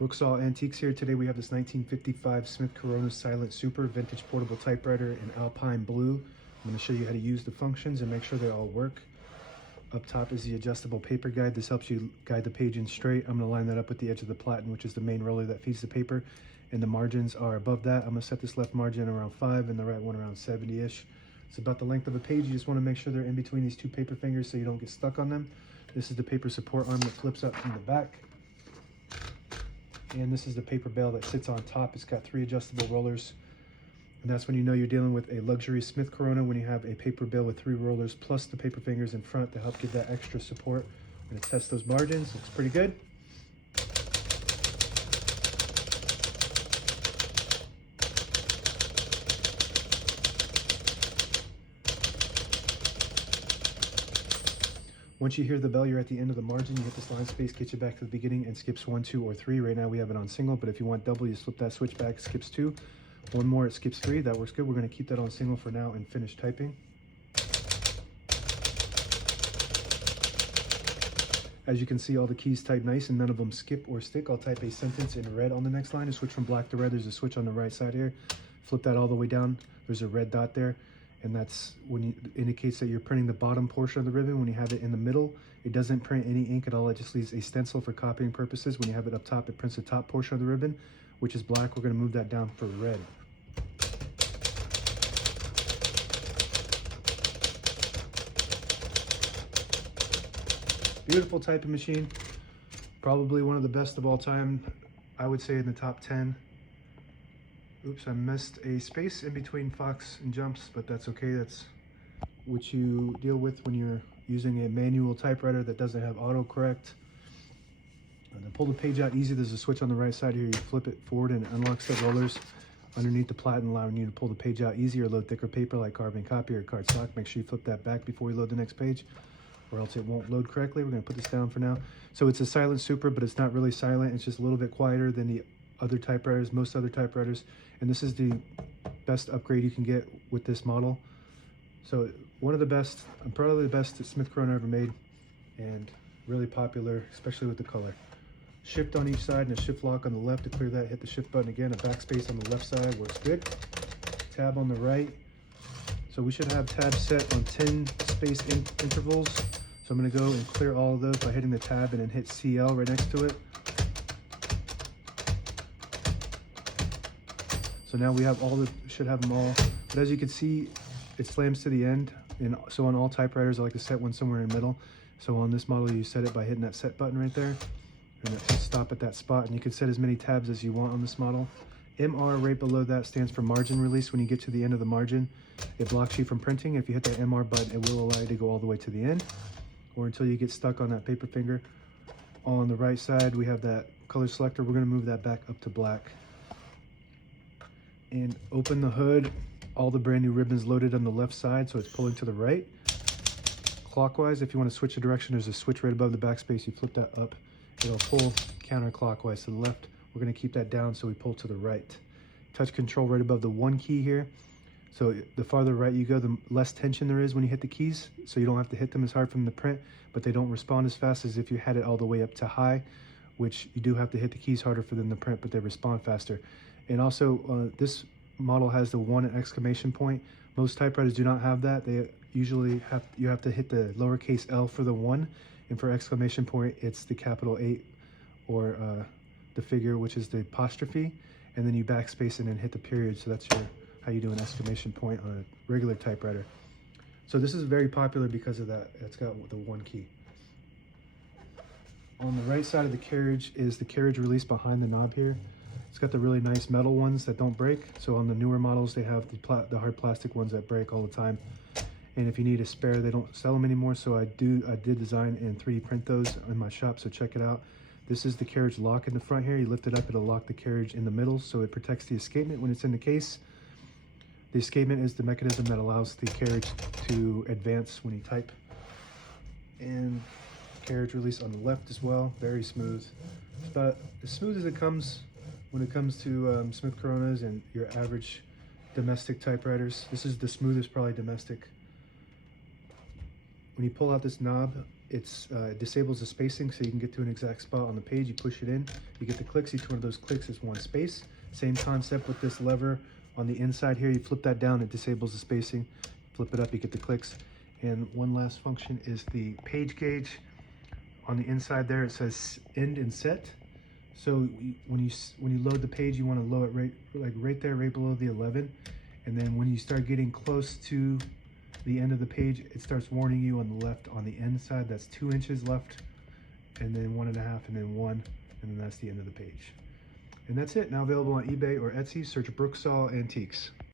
Brooksaw Antiques here. Today we have this 1955 Smith Corona Silent Super Vintage Portable Typewriter in Alpine Blue. I'm going to show you how to use the functions and make sure they all work. Up top is the adjustable paper guide. This helps you guide the page in straight. I'm going to line that up with the edge of the platen, which is the main roller that feeds the paper. And the margins are above that. I'm going to set this left margin around 5 and the right one around 70-ish. It's about the length of a page. You just want to make sure they're in between these two paper fingers so you don't get stuck on them. This is the paper support arm that flips up from the back. And this is the paper bale that sits on top. It's got 3 adjustable rollers. And that's when you know you're dealing with a luxury Smith Corona, when you have a paper bale with 3 rollers plus the paper fingers in front to help give that extra support. I'm going to test those margins. Looks pretty good. Once you hear the bell, you're at the end of the margin. You hit this line space, get you back to the beginning, and skips 1, 2, or 3. Right now we have it on single, but if you want double, you flip that switch back, skips 2. One more, it skips 3. That works good. We're going to keep that on single for now and finish typing. As you can see, all the keys type nice and none of them skip or stick. I'll type a sentence in red on the next line and switch from black to red. There's a switch on the right side here. Flip that all the way down. There's a red dot there. And that's when it indicates that you're printing the bottom portion of the ribbon. When you have it in the middle, it doesn't print any ink at all. It just leaves a stencil for copying purposes. When you have it up top, it prints the top portion of the ribbon, which is black. We're going to move that down for red. Beautiful typing machine. Probably one of the best of all time. I would say in the top 10. Oops, I missed a space in between Fox and jumps, but that's okay. That's what you deal with when you're using a manual typewriter that doesn't have autocorrect. And to pull the page out easy, there's a switch on the right side here. You flip it forward and it unlocks the rollers underneath the platen, allowing you to pull the page out easy or load thicker paper like carbon copy or cardstock. Make sure you flip that back before you load the next page, or else it won't load correctly. We're going to put this down for now. So it's a silent super, but it's not really silent. It's just a little bit quieter than the other typewriters, most other typewriters. And this is the best upgrade you can get with this model. So one of the best, probably the best that Smith Corona ever made, and really popular, especially with the color. Shift on each side and a shift lock on the left. To clear that, hit the shift button again. A backspace on the left side works good. Tab on the right. So we should have tabs set on 10 space intervals. So I'm going to go and clear all of those by hitting the tab and then hit CL right next to it. So now we have all the, should have them all. But as you can see, it slams to the end. And so on all typewriters, I like to set one somewhere in the middle. So on this model, you set it by hitting that set button right there. And it should stop at that spot. And you can set as many tabs as you want on this model. MR right below that stands for margin release. When you get to the end of the margin, it blocks you from printing. If you hit that MR button, it will allow you to go all the way to the end, or until you get stuck on that paper finger. On the right side, we have that color selector. We're going to move that back up to black. And open the hood. All the brand new ribbons loaded on the left side, so it's pulling to the right. Clockwise, if you want to switch the direction, there's a switch right above the backspace. You flip that up, it'll pull counterclockwise to the left. We're going to keep that down so we pull to the right. Touch control right above the 1 key here. So the farther right you go, the less tension there is when you hit the keys. So you don't have to hit them as hard from the print, but they don't respond as fast as if you had it all the way up to high, which you do have to hit the keys harder for them to print, but they respond faster. And also this model has the 1 exclamation point. Most typewriters do not have that. They usually you have to hit the lowercase l for the 1, and for exclamation point, it's the capital 8 or the figure, which is the apostrophe, and then you backspace and then hit the period. So that's how you do an exclamation point on a regular typewriter. So this is very popular because of that. It's got the 1 key. On the right side of the carriage is the carriage release behind the knob here. It's got the really nice metal ones that don't break. So on the newer models, they have the hard plastic ones that break all the time. And if you need a spare, they don't sell them anymore. So I did design and 3D print those in my shop, so check it out. This is the carriage lock in the front here. You lift it up, it'll lock the carriage in the middle, so it protects the escapement when it's in the case. The escapement is the mechanism that allows the carriage to advance when you type. And carriage release on the left as well, very smooth. It's about as smooth as it comes when it comes to Smith Coronas and your average domestic typewriters. This is the smoothest, probably domestic. When you pull out this knob, it disables the spacing so you can get to an exact spot on the page. You push it in, you get the clicks. Each one of those clicks is one space. Same concept with this lever on the inside here. You flip that down, it disables the spacing. Flip it up, you get the clicks. And one last function is the page gauge. On the inside there, it says end and set. So when you load the page, you want to load it right there, right below the 11. And then when you start getting close to the end of the page, it starts warning you on the left on the end side. That's 2 inches left, and then 1.5, and then 1, and then that's the end of the page. And that's it. Now available on eBay or Etsy. Search Brooksaw Antiques.